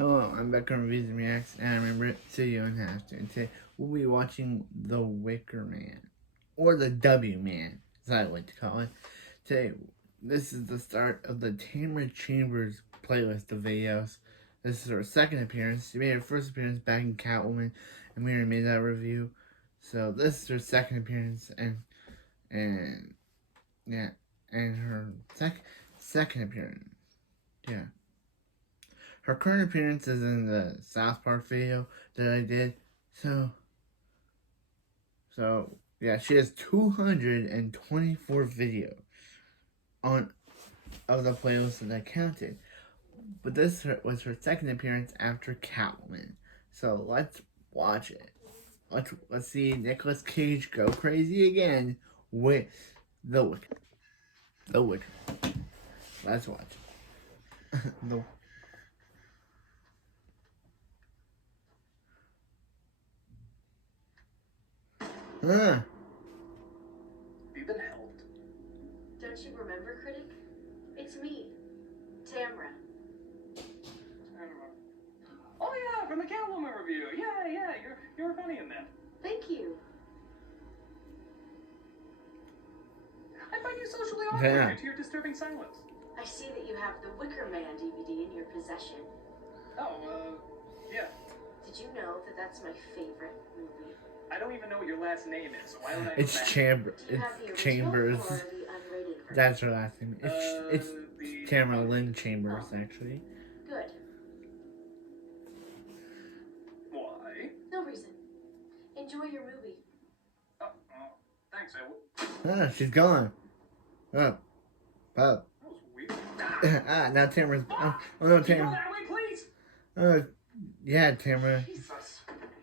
Hello, I'm Becca from Reviews and Reacts, and I remember it, so you don't have to. And today we'll be watching The Wicker Man, or the W Man, as I like to call it. Today, this is the start of the Tamara Chambers playlist of videos. This is her second appearance. She made her first appearance back in Catwoman, and we already made that review. So this is her second appearance, and yeah, and her second appearance. Yeah. Her current appearance is in the South Park video that I did. So yeah, she has 224 videos on of the playlist that I counted. But this was her second appearance after Catwoman. So let's watch it. Let's see Nicolas Cage go crazy again with The Wicker. The Wicker. Let's watch it. Have you been helped? Don't you remember, critic? It's me, Tamara. Oh yeah, from the Catwoman review. Yeah, you're funny in that. Thank you. I find you socially awkward due to your disturbing silence. I see that you have the Wicker Man DVD in your possession. Oh, yeah. Did you know that that's my favorite movie? I don't even know what your last name is, so why would I know It's that? Chambers. Do you have the original Chambers. or the unrated version? That's her last name. It's Tamara Lynn Chambers, actually. Good. Why? No reason. Enjoy your movie. Oh, thanks, I will. She's gone. Oh. That was weird. Now Tamara's. Oh no, Can you go Tamara. that way, please? Yeah, Tamara. Jesus.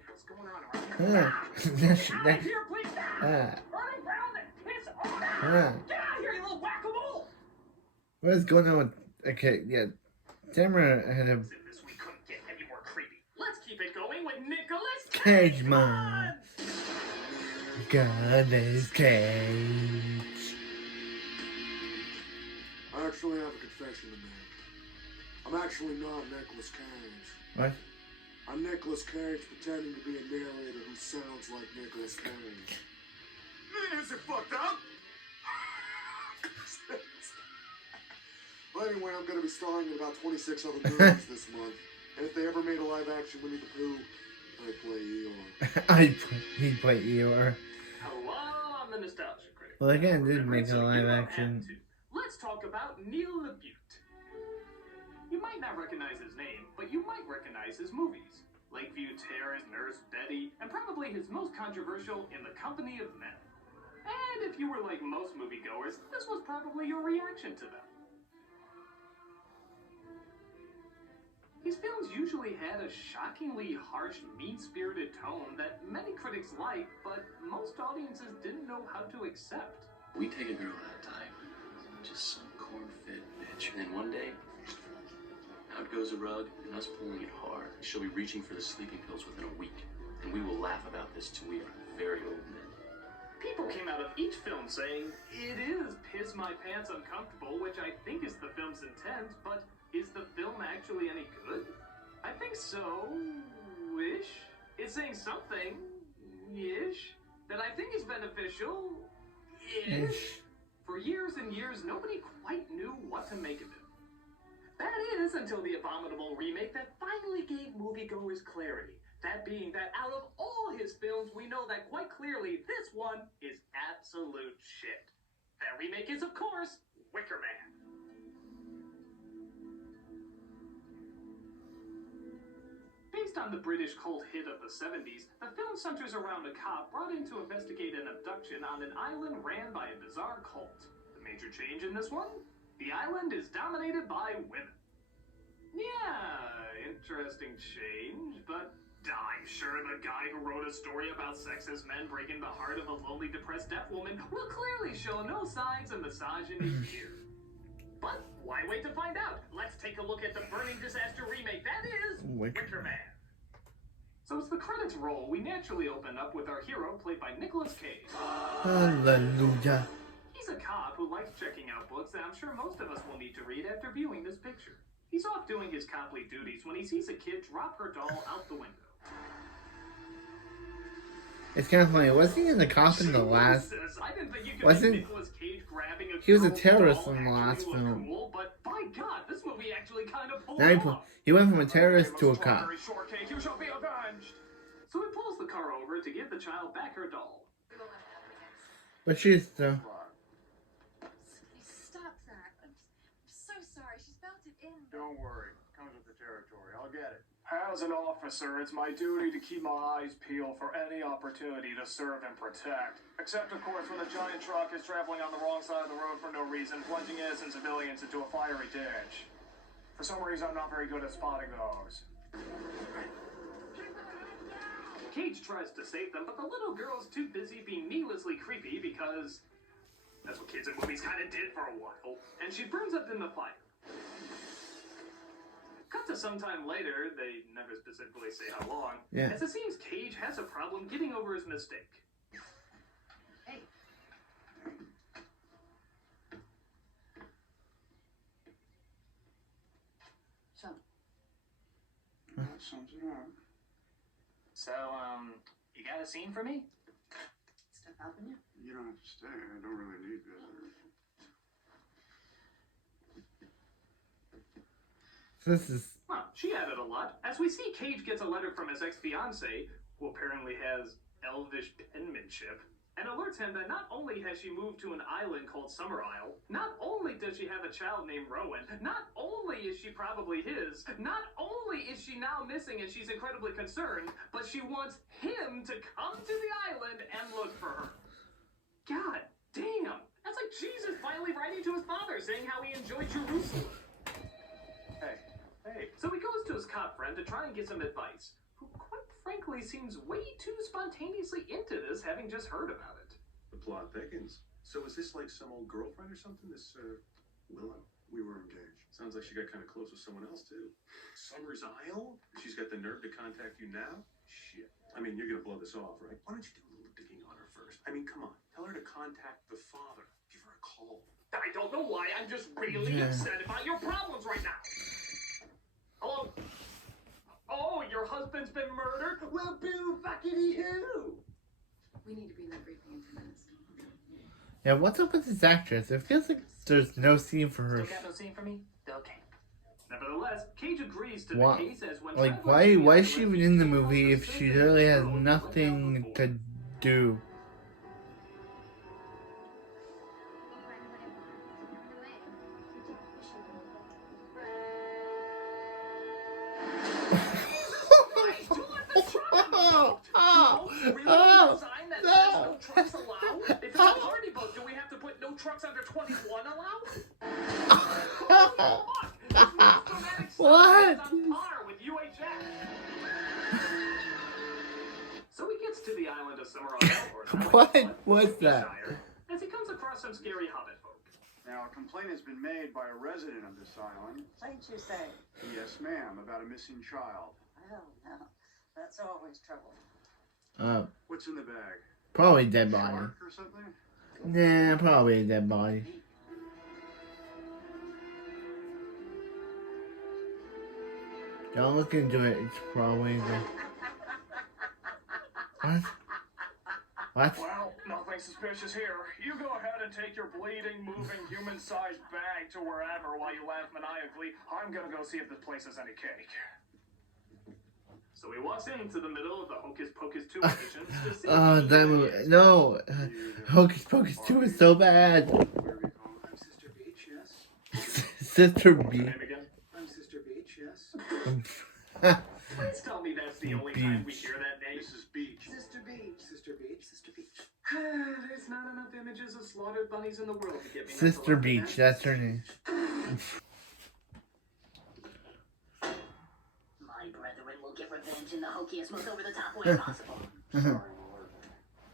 What's going on around here? Get out of here, please! Turn around and piss on that! Get out of here, you little whack-a-mole! What is going on with... Okay, yeah. Tamara had a... This we couldn't get any more creepy. Let's keep it going with Nicolas Cage man. Nicolas Cage. I actually have a confession to make. I'm actually not Nicolas Cage. What? I'm Nicolas Cage pretending to be a narrator who sounds like Nicolas Cage. Is it fucked up? Well, anyway, I'm going to be starring in about 26 other movies this month. And if they ever made a live action Winnie the Pooh, I'd play Eeyore. He'd play Eeyore. Hello, I'm the Nostalgia Critic. Well, again, did make a So live you don't action. have to. Let's talk about Neil LaBute. You might not recognize his name, but you might recognize his movies. Lakeview Terrace, Nurse Betty, and probably his most controversial, In the Company of Men. And if you were like most moviegoers, this was probably your reaction to them. His films usually had a shockingly harsh, mean-spirited tone that many critics liked, but most audiences didn't know how to accept. We take a girl at a time, just some corn-fed bitch, and then one day, out goes a rug, and us pulling it hard. She'll be reaching for the sleeping pills within a week, and we will laugh about this till we are very old men. People came out of each film saying, it is piss my pants uncomfortable, which I think is the film's intent, but is the film actually any good? I think so-ish. It's saying something-ish that I think is beneficial-ish. For years and years, nobody quite knew what to make of it. That is, until the abominable remake that finally gave moviegoers clarity. That being that out of all his films, we know that quite clearly this one is absolute shit. That remake is, of course, Wicker Man. Based on the British cult hit of the 70s, the film centers around a cop brought in to investigate an abduction on an island ran by a bizarre cult. The major change in this one? The island is dominated by women. Yeah, interesting change, but I'm sure the guy who wrote a story about sexist men breaking the heart of a lonely, depressed deaf woman will clearly show no signs of misogyny here. But why wait to find out? Let's take a look at the burning disaster remake that is Wicker Man. So it's the credits roll. We naturally open up with our hero played by Nicolas Cage. Hallelujah. He's a cop who likes checking out books that I'm sure most of us will need to read after viewing this picture. He's off doing his coply duties when he sees a kid drop her doll out the window. It's kind of funny. Wasn't he in the coffin the last? I didn't think you could Wasn't make Nicolas Cage grabbing a he was a girl's terrorist doll in the actually last look film? Cool, but by God, this movie actually kind of pulled Now it off. he went from a terrorist to a cop. Strawberry shortcake, you shall be avenged. So he pulls the car over to give the child back her doll. But she's still. Stop that. I'm so sorry. She's belted in. Don't worry. Comes with the territory. I'll get it. As an officer, it's my duty to keep my eyes peeled for any opportunity to serve and protect. Except, of course, when a giant truck is traveling on the wrong side of the road for no reason, plunging innocent civilians into a fiery ditch. For some reason, I'm not very good at spotting those. Cage tries to save them, but the little girl's too busy being needlessly creepy because that's what kids in movies kind of did for a while. And she burns up in the fire. Cut to sometime later, they never specifically say how long, Yeah. as it seems Cage has a problem getting over his mistake. Hey. So, That sums it up. So, you got a scene for me? stuff helping you? You don't have to stay. I don't really need visitors. This is. Well, she added a lot. As we see, Cage gets a letter from his ex-fiancée, who apparently has elvish penmanship, and alerts him that not only has she moved to an island called Summer Isle, not only does she have a child named Rowan, not only is she probably his, not only is she now missing and she's incredibly concerned, but she wants him to come to the island and look for her. God damn! That's like Jesus finally writing to his father saying how he enjoyed Jerusalem. Hey. So he goes to his cop friend to try and get some advice, who quite frankly seems way too spontaneously into this, having just heard about it. The plot thickens. So is this like some old girlfriend or something? This, Willow? We were engaged. Sounds like she got kind of close with someone else, too. Summer's Isle? She's got the nerve to contact you now? Shit. I mean, you're gonna blow this off, right? Why don't you do a little digging on her first? I mean, come on. Tell her to contact the father. Give her a call. I don't know why, I'm just really upset about your problems right now. Hello? Oh, your husband's been murdered? Well, boo fuckity who? We need to be in that briefing in 2 minutes. Yeah, what's up with this actress? It feels like there's no scene for her. Still got no scene for me? Okay. Nevertheless, Cage agrees to Why- the case as when Like, travelers to the why is she island, even in the he comes movie across if a she safe really has girl who nothing went down to do? If it's a party boat, do we have to put no trucks under 21 allowed? What? On par with UHF. So he gets to the island of Summer Isle, or What was that? as he comes across some scary hobbit folk. Now, a complaint has been made by a resident of this island. Complaint, you say? Yes, ma'am, about a missing child. Oh, no. That's always trouble. What's in the bag? Probably dead body. Shark or something? Nah, probably a dead body. Don't look into it. It's probably the. What? What? Well, nothing suspicious here. You go ahead and take your bleeding, moving, human-sized bag to wherever while you laugh maniacally. I'm gonna go see if this place has any cake. So he walks into the middle of the Hocus Pocus 2 edition. That movie. No. Hocus Pocus 2 is so bad. Whatever you call it. I'm Sister Beach, yes? Sister B. Name again? I'm Sister Beach, yes? Please tell me that's the only time we hear that name. Mrs. Beach. Sister Beach. Sister Beach, Sister Beach. There's not enough images of slaughtered bunnies in the world to get me. Sister Beach. That's her name. My brethren will get revenge in the hokiest, most over-the-top way possible. Sorry, Lord.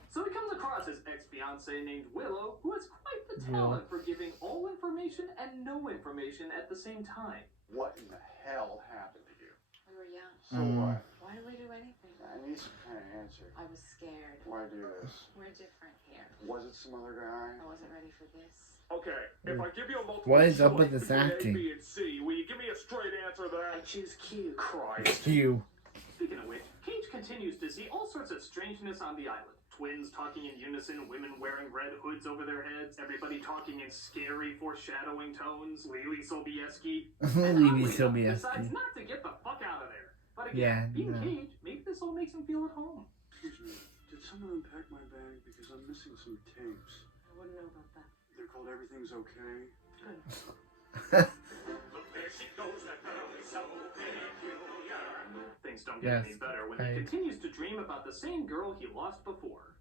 So he comes across his ex-fiancée named Willow, who has quite the talent for giving all information and no information at the same time. What in the hell happened to you? We were young. So what? Why did we do anything? I need some kind of answer. I was scared. Why do this? We're different here. Was it some other guy? I wasn't ready for this. Okay, if I give you a multiple What is up choice with this between A, acting? B, and C, will you give me a straight answer to that? I choose Q. Christ. You. Speaking of which, Cage continues to see all sorts of strangeness on the island. Twins talking in unison, women wearing red hoods over their heads, everybody talking in scary, foreshadowing tones, Lily Sobieski. And Lily oddly enough, Sobieski. decides not to get the fuck out of there. But Yeah, again, being no. Cage, maybe this all makes him feel at home. Excuse me, did someone unpack my bag? Because I'm missing some tapes. I wouldn't know about that. They're called Everything's Okay. Things don't get any better when he I- continues to dream about the same girl he lost before.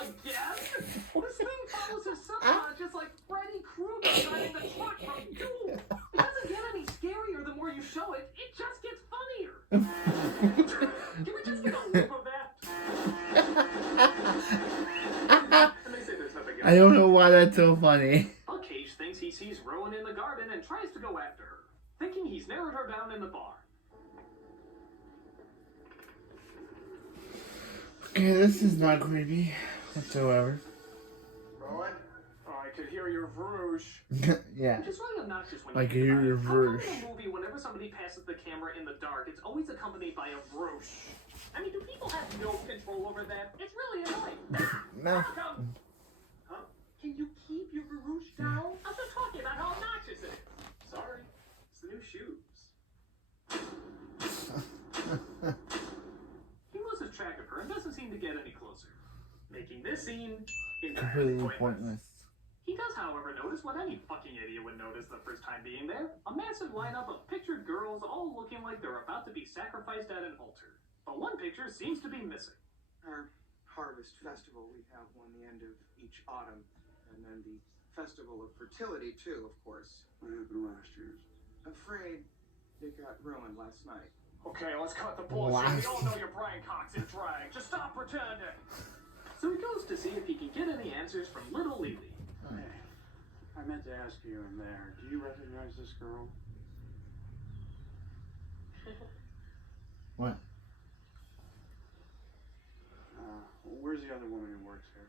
Again? This thing follows his subconscious like Freddy Krueger driving the truck from Doom. It doesn't get any scarier the more you show it. It just gets funnier. Can we just get a loop of that? And they say there's nothing else. I don't know why that's so funny. Cage thinks he sees Rowan in the garden and tries to go after her, thinking he's narrowed her down in the bar. Okay, this is not creepy whatsoever. Rowan? Oh, I could hear your vroosh. Yeah. Which is really obnoxious when I you can think hear about your it. How come vroosh. in a movie, whenever somebody passes the camera in the dark, it's always accompanied by a vroosh? I mean, do people have no control over that? It's really annoying. No. Come. Huh? Can you keep your vroosh down? I'm just talking about how obnoxious it is. Sorry. It's the new shoes. He loses track of her and doesn't seem to get any closer, making this scene entirely Completely pointless. He does, however, notice what any fucking idiot would notice the first time being there. A massive lineup of pictured girls all looking like they're about to be sacrificed at an altar. But one picture seems to be missing. Our harvest festival, we have one the end of each autumn. And then the festival of fertility, too, of course. What happened last year's? Afraid it got ruined last night. Okay, let's cut the bullshit. We all know you're Brian Cox in drag. Just stop pretending. So he goes to see if he can get any answers from little Lily. Hey, I meant to ask you in there. Do you recognize this girl? What? Where's the other woman who works here?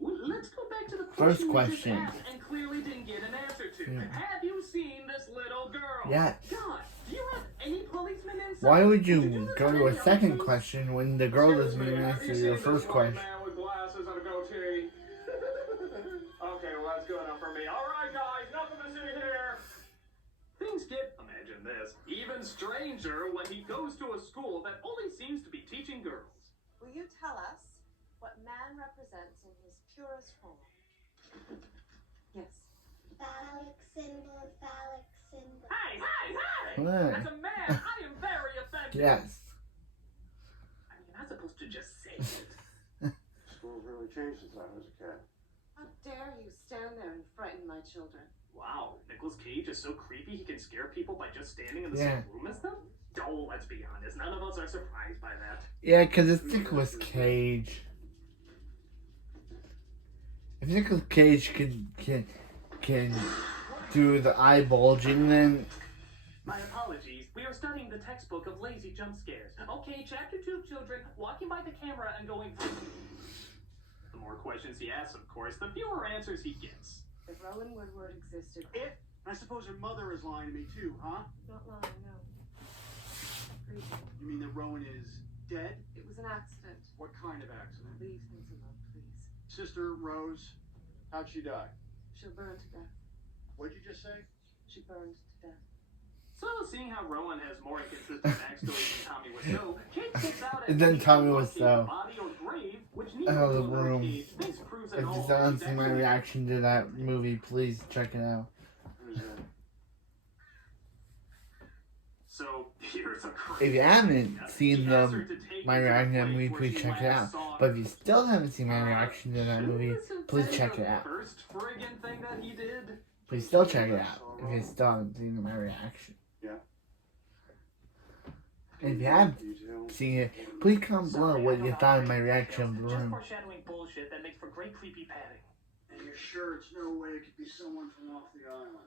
No, let's go back to the First question. question. You just asked and clearly didn't get an answer to. Yeah. Have you seen this little girl? Yes. God, do you have any policemen inside? Why would do you this go on to a any second other question when the girl doesn't even Have answer you your seen first this white question? man with glasses and a goatee? Okay, well that's good enough for me. All right, guys, nothing to see here. Things get, imagine this, even stranger when he goes to a school that only seems to be teaching girls. Will you tell us what man represents in his purest form? Yes. Phallic symbol, phallic symbol. Hey! What? As a man, I am very offended. Yes. I mean, you're not supposed to just say it. School's really changed since I was a kid. How dare you stand there and frighten my children? Wow, Nicolas Cage is so creepy he can scare people by just standing in the Yeah. same room as them? Oh, let's be honest, none of us are surprised by that. Yeah, because it's Nicolas Cage. If Nicolas Cage can do the eye bulging, then My apologies, we are studying the textbook of lazy jump scares. Okay, chapter 2, children, walking by the camera and going... The more questions he asks, of course, the fewer answers he gets. If Rowan Woodward existed, It? I suppose her mother is lying to me too, huh? not lying, no. Agreed. You mean that Rowan is dead? It was an accident. What kind of accident? Leave things alone, please. Sister Rose, how'd she die? She'll burn to death. What'd you just say? She burned to death. So, seeing how Rowan has more inconsistent backstories than Tommy Wiseau, Kate picks out And then Tommy Wiseau. body or grave, which Out of the neither Will nor room. Cage thinks proves at if all you that haven't he's seen my actually- reaction to that movie, please check it out. Who's that? So, here's a If you haven't seen my reaction to that movie, please check it out. But if you still haven't seen my reaction to that movie, please check it out. First friggin' thing that he did. Please still check it out if you still haven't seen my reaction. Yeah. And if you have Detail. seen it, please comment below Sorry, I what don't you know thought how of my to reaction of the Just room. foreshadowing bullshit that makes for great creepy padding. And you're sure it's no way it could be someone from off the island?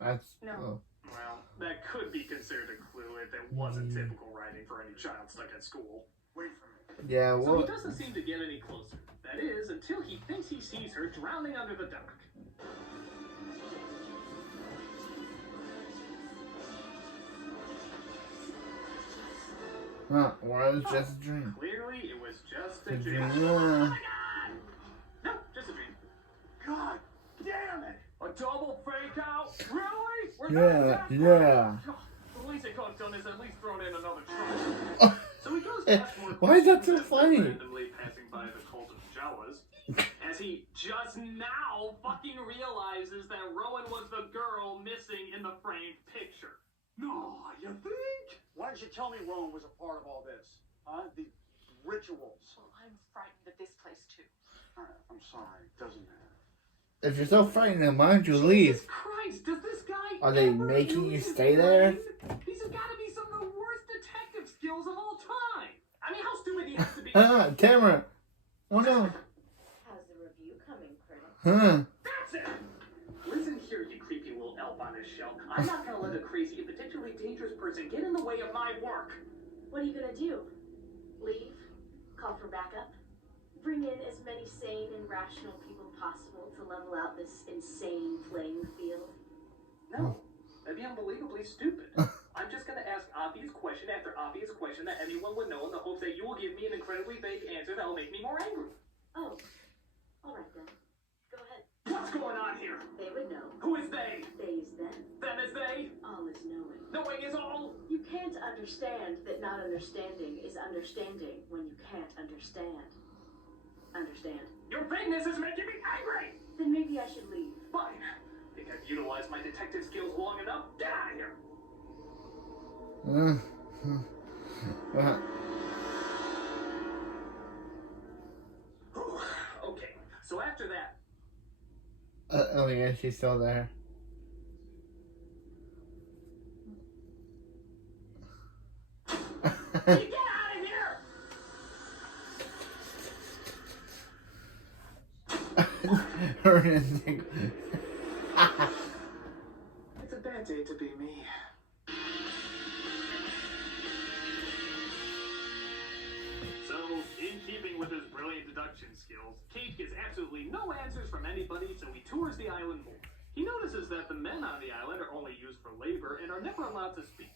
That's No. Well, that could be considered a clue if it wasn't typical writing for any child stuck at school. Wait for me. Yeah, So well, he doesn't seem to get any closer. That is, until he thinks he sees her drowning under the dock. huh, or it was just a dream. Clearly, it was just A a dream. dream. Oh my god! No, just a dream. God damn it! A double fake out? Really? We're Yeah, yeah. The least it could have done is at least thrown in another try. So he goes to ask more Why is that so questions as funny? they're randomly passing by the cult of Jawas. As he just now fucking realizes that Rowan was the girl missing in the framed picture. No, you think? Why didn't you tell me Rowan was a part of all this? Huh? The rituals. Well, I'm frightened of this place too. Alright, I'm sorry. Doesn't matter. If you're so frightened, why don't you leave? Jesus Christ, does this guy Are they ever making you use his stay there? brain? These have got to be some of the worst detective skills of all time. I mean, how stupid do you have to be? Tamara. Oh no. How's the review coming, critic? Huh. That's it! Listen here, you creepy little elf on his shell. I'm not gonna let a crazy and potentially dangerous person get in the way of my work. What are you gonna do? Leave? Call for backup? Bring in as many sane and rational people possible to level out this insane playing field? No, that'd be unbelievably stupid. I'm just gonna ask obvious question after obvious question that anyone would know in the hopes that you will give me an incredibly vague answer that will make me more angry. Oh, alright then. Go ahead. What's going on here? They would know. Who is they? They is them. Them is they? All is knowing. Knowing is all? You can't understand that not understanding is understanding when you can't understand. Understand? Your vagueness is making me angry! Then maybe I should leave. Fine. Think I've utilized my detective skills long enough? Get out of here! Okay, so after that, Oh yeah, she's still there. you get out of here! Her ending. It's a bad day to be me. So, in keeping with his brilliant deduction skills, Cage gets absolutely no answers from anybody, so he tours the island more. He notices that the men on the island are only used for labor and are never allowed to speak.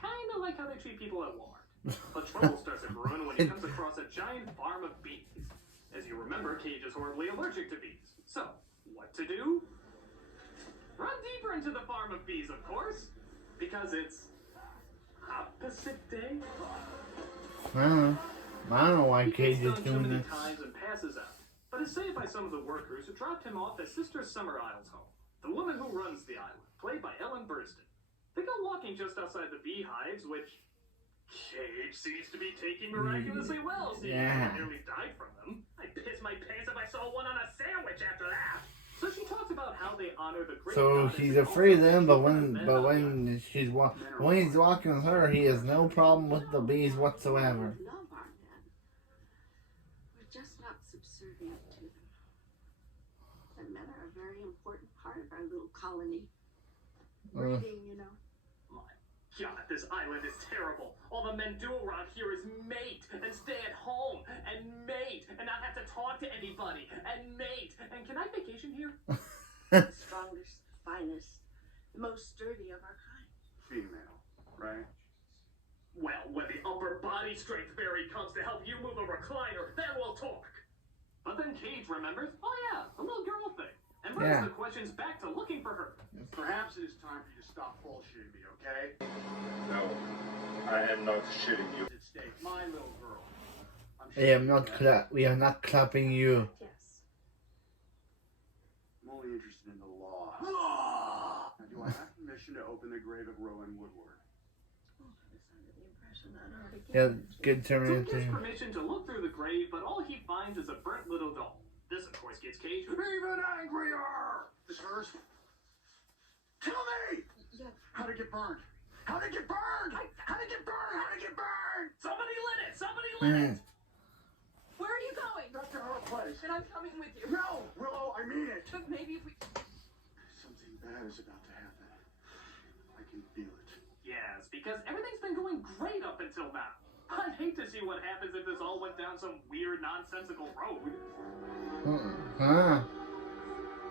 Kinda like how they treat people at Walmart. But trouble starts to brewing when he comes across a giant farm of bees. As you remember, Cage is horribly allergic to bees. So, what to do? Run deeper into the farm of bees, of course. Because it's opposite day. I don't know why He Cage gets is done too doing many this. times and passes out, but is saved by some of the workers who dropped him off at Sister Summer Isle's home. The woman who runs the island, played by Ellen Burstyn. They go walking just outside the beehives, which Cage seems to be taking miraculously well, seeing Yeah. he nearly died from them. I'd piss my pants if I saw one on a sandwich after that. So she talks about how they honor the great So goddess he's and afraid of also them, but keep the men on the island. when he's walking with her, he has no problem with the bees whatsoever. We love our men. We're just not subservient to them. The men are a very important part of our little colony. Breeding, you know. My God, this island is terrible. All the men do around here is mate and stay at home and mate and not have to talk to anybody and mate. And can I vacation here? The strongest, finest, the most sturdy of our kind. Female, right? Well, when the upper body strength fairy comes to help you move a recliner, then we'll talk. But then Cage remembers, oh yeah, the little girl thing, and brings Yeah. the questions back to looking for her. Perhaps it is time for you to stop bullshitting me, okay? No, I am not shitting you. At stake, my little girl. We are not clapping you. Yes. I'm only interested in the law. Now, do I have permission to open the grave of Rowan Woodward? I was under the impression I'd already Yeah, given it to good So he gets termination. permission to look through the grave, but all he finds is a burnt little doll. This, of course, gets Cage. Even angrier! This hers? Tell me! you. How'd it get burned? How'd it get burned? How'd it get burned? How'd it get burned? Somebody lit it! Somebody lit it! Where are you going? Back to her place. And I'm coming with you. No! Willow, I mean it! But maybe if we... Something bad is about to happen. I can feel it. Yes, because everything's been going great up until now. I'd hate to see what happens if this all went down some weird, nonsensical road.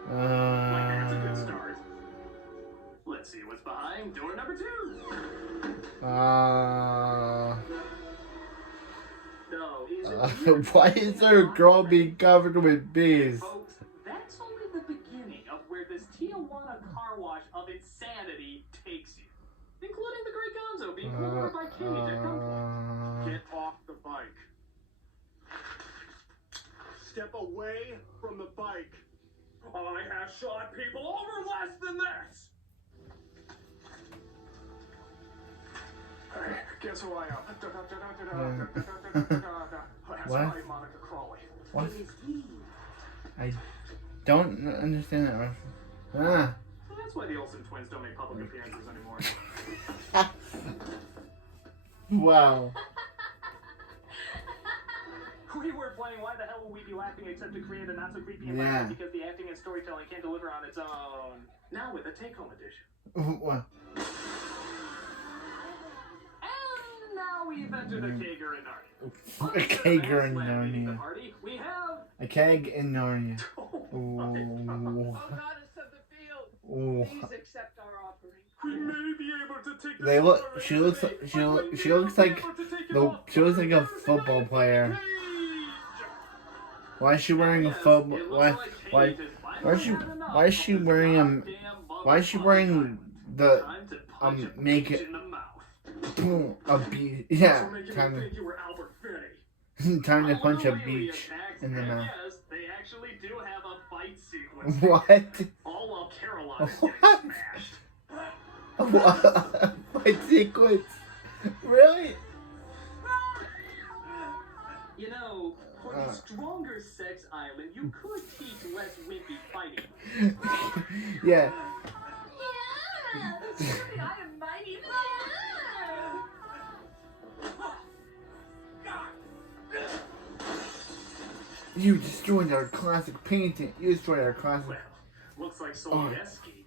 Like, that's a good start. Let's see what's behind door number 2. No, why is there a girl being covered with bees? folks, that's only the beginning of where this Tijuana car wash of insanity takes you. Including the Great Gonzo being pulled over by Cage at gunpoint. Get off the bike. Step away from the bike. I have shot people over less than this. Hey, guess who I am? That's What? right, Monica Crawley. What? I don't understand that reference. So that's why the Olsen twins don't make public appearances anymore. Wow. We were playing Why the Hell Will We Be Laughing except to create a not so creepy Yeah. environment because the acting and storytelling can't deliver on its own. Now with a take-home edition. What? And now we've entered a Kager and Narnia. A Kager and The Narnia. party, we have... A keg in Narnia. Oh my God. Ooh. Goddess of the field, Ooh. please accept our offering. We may be able to take this They look. away She looks. today, She but we looks. She may looks not be like able to take it the. off She looks like a forever football tonight. player. Cage. Why is she wearing a Yes, football? it looks Why? like Why? Cage has Why is she? finally had enough Why is she of this wearing a? goddamn Why is she wearing the? Time to punch a Make peach it. in the mouth. Boom, a beach. Yeah. Making me Time think you were Albert Finney. to. Time to Oh, punch a no, really, beach attacks. in the And mouth. yes, they actually do have a fight sequence. What? All while Caroline is What? getting smashed. What? Fight sequence? Really? You know, for a stronger sex island, you could teach less wimpy fighting. Yeah. Yeah, truly, I am mighty You destroyed our classic painting. You destroyed our classic. Well, looks like Sobieski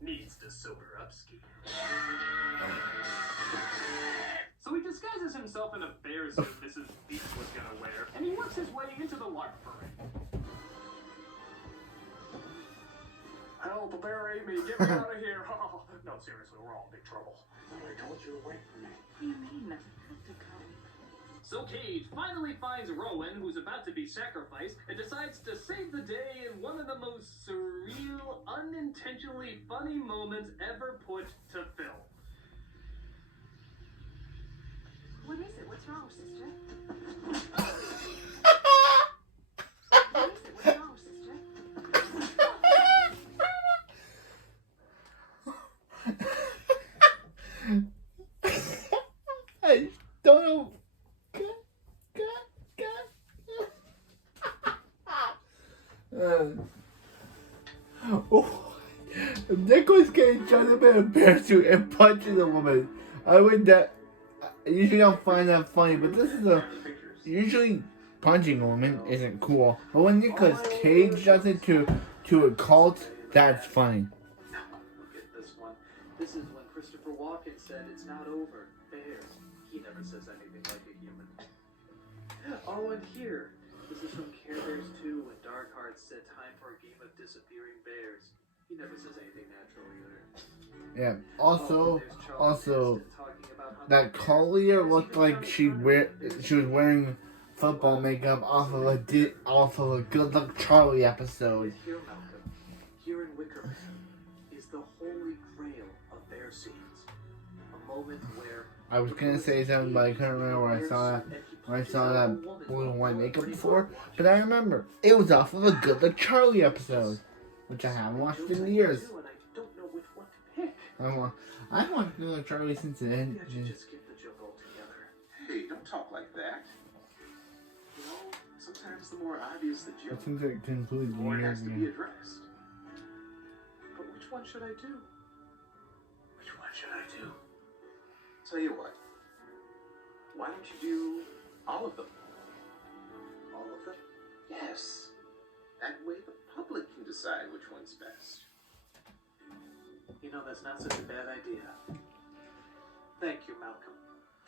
needs to sober up ski. So he disguises himself in a bear suit Mrs. Beach was gonna wear, and he works his way into the lark parade. Help, bury me. Get me out of here. Oh, no, seriously, we're all in big trouble. I told you to wait for me. What do you mean? I have to come. So Cage finally finds Rowan, who's about to be sacrificed, and decides to save the day in one of the most surreal, unintentionally funny moments ever put to film. What is it? What's wrong, sister? What is it? What's wrong, sister? I don't know. Oh, if Nicholas Cage shows up in a bear suit and punches a woman, I would not. I usually don't find that funny, but this is a. Usually, punching a woman isn't cool, but when Nicolas Cage does it to a cult, that's funny. Look at this one. This is when Christopher Walken said it's not over. Bear. He never says anything like a human. Oh, and here. This is from Care Bears 2 when Dark Heart said time for a game of disappearing bears. He never says anything natural either. Yeah. Oh, Also, that Collier looked like she was wearing football makeup off of a Good Luck Charlie episode. Here, Malcolm. Here in Wicker Man is the holy grail of bear scenes. A moment where I was gonna say something, but I couldn't remember where I saw that blue and white makeup before. But I remember it was off of a Good Luck Charlie episode, which I haven't watched in years. and I don't know which one to pick. I watched Good Luck Charlie since it ended. You just skip the joke altogether. Hey, don't talk like that. You know, sometimes the more obvious the I joke, think it the concludes more it years has to be ago. addressed. But which one should I do? Which one should I do? Tell you what. Why don't you do all of them? All of them? Yes. That way the public can decide which one's best. You know, that's not such a bad idea. Thank you, Malcolm.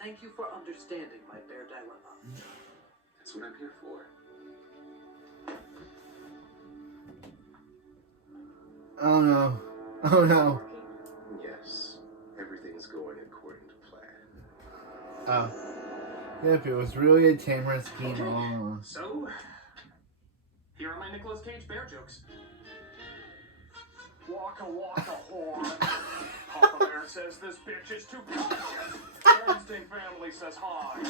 Thank you for understanding my bare dilemma. That's what I'm here for. Oh no. Oh no. Yes, everything's going according to plan. Oh. Yep, it was really a Tamara scheme all along. So, here are my Nicolas Cage bear jokes. Waka waka whore. Papa Bear says this bitch is too conscious. Bernstein family says hi.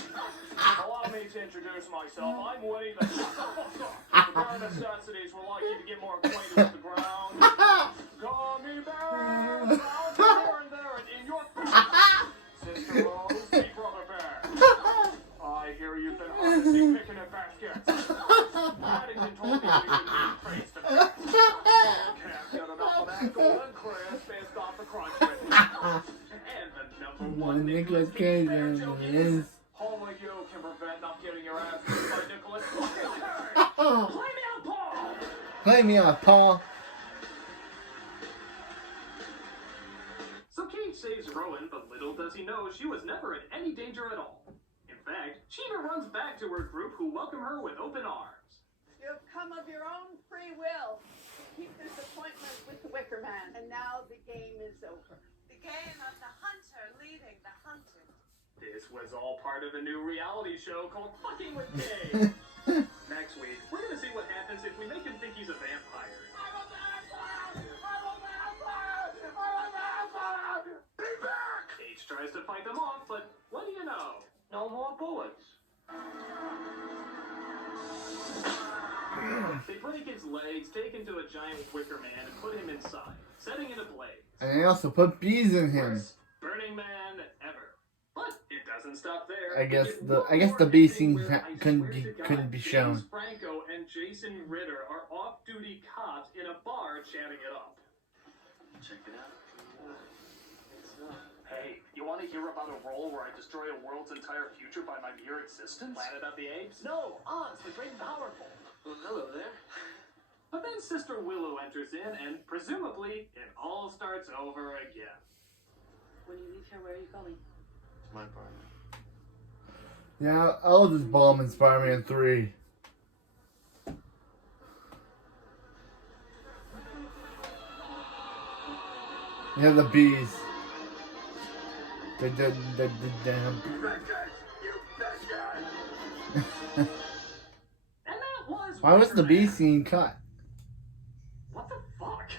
Allow me to introduce myself. I'm Winnie the shut the fuck up. The bare necessities would like you to get more acquainted with the ground. Gummy bears out here and there and in your Sister Rose, big brother bear. I hear you've been harvesting picnic baskets. Paddington told me we could meet face to face. Can't get enough of that golden crisp based off the crunch with it. And the number one Nicolas Cage bear joke is. only you can prevent not getting your ass beat by Nicolas fucking Cage. Play me out, Paul! Play me out, Paul. So Cage saves Rowan, but little does he know she was never in any danger at all. In fact, she even runs back to her group who welcome her with open arms. You've come of your own free will to keep this appointment with the Wicker Man, and now the game is over. The game of the hunter leading the hunted. This was all part of a new reality show called Fucking with Cage. Next week, we're gonna see what happens if we make him think he's a vampire. I'm a vampire! I'm a vampire! I'm a vampire! Be back! Cage tries to fight them off, but what do you know? No more bullets. They break his legs, take him to a giant wicker man, and put him inside, setting it ablaze. And they also put bees in him. Worst Burning Man ever. But it doesn't stop there. I guess We get the one more bee ending scene where I couldn't swear be to God, couldn't be James shown. Franco and Jason Ritter are off-duty cops in a bar chatting it up. Check it out. Hey, you want to hear about a role where I destroy a world's entire future by my mere existence? Planet of the Apes? No, Oz, the Great and Powerful. Well, hello there. But then Sister Willow enters in, and presumably, it all starts over again. When you leave here, where are you going? My partner. Yeah, I'll just bomb in Spider-Man 3. Yeah, the bees. The damn. And that was Why was the Wicker bee Man. scene cut? What the fuck?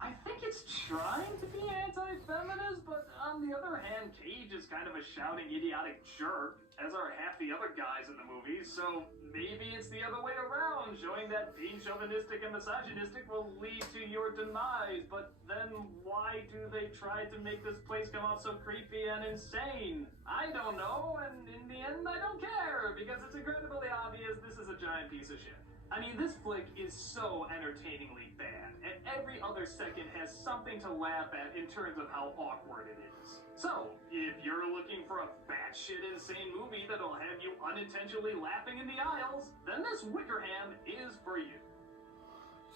I think it's trying to be anti-feminist, but on the other hand, Cage is kind of a shouting idiotic jerk, as are half the other guys in the movie, so maybe it's the other way around, showing that being chauvinistic and misogynistic will lead to your demise, but then why do they try to make this place come off so creepy and insane? I don't know, and in the end I don't care, because it's incredibly obvious this is a giant piece of shit. I mean, this flick is so entertainingly bad, and every other second has something to laugh at in terms of how awkward it is. So, if you're looking for a batshit insane movie that'll have you unintentionally laughing in the aisles, then this Wickerham is for you.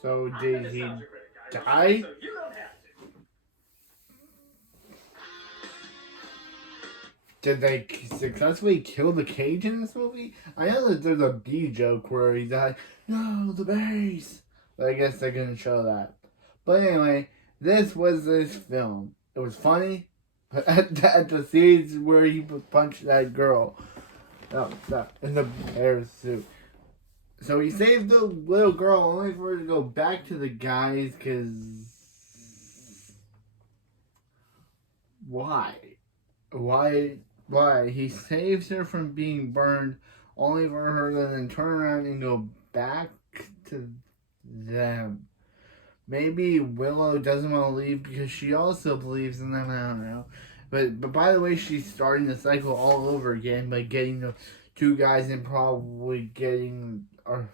So I'm did the he nostalgia critic, I die? repeat, so you don't have to. Did they successfully kill the Cage in this movie? I know that there's a bee joke where he's like, no, the bees. But I guess they're gonna show that. But anyway, this was this film. It was funny. But at the scenes where he punched that girl in the bear suit. So he saved the little girl only for her to go back to the guys because... Why? Why? He saves her from being burned only for her to then turn around and go back to them. Maybe Willow doesn't want to leave because she also believes in them. I don't know. But by the way, she's starting the cycle all over again by getting the two guys and probably getting and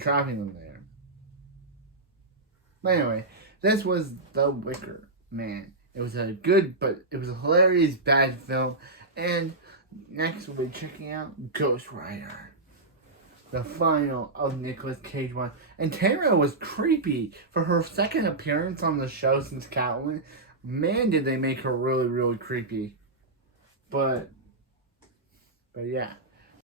trapping them there. But anyway, this was The Wicker Man. It was a good, but it was a hilarious bad film. And next we'll be checking out Ghost Rider. the final of Nicolas Cage one. And Tamara was creepy for her second appearance on the show since Catwoman. Man, did they make her really, really creepy. But yeah.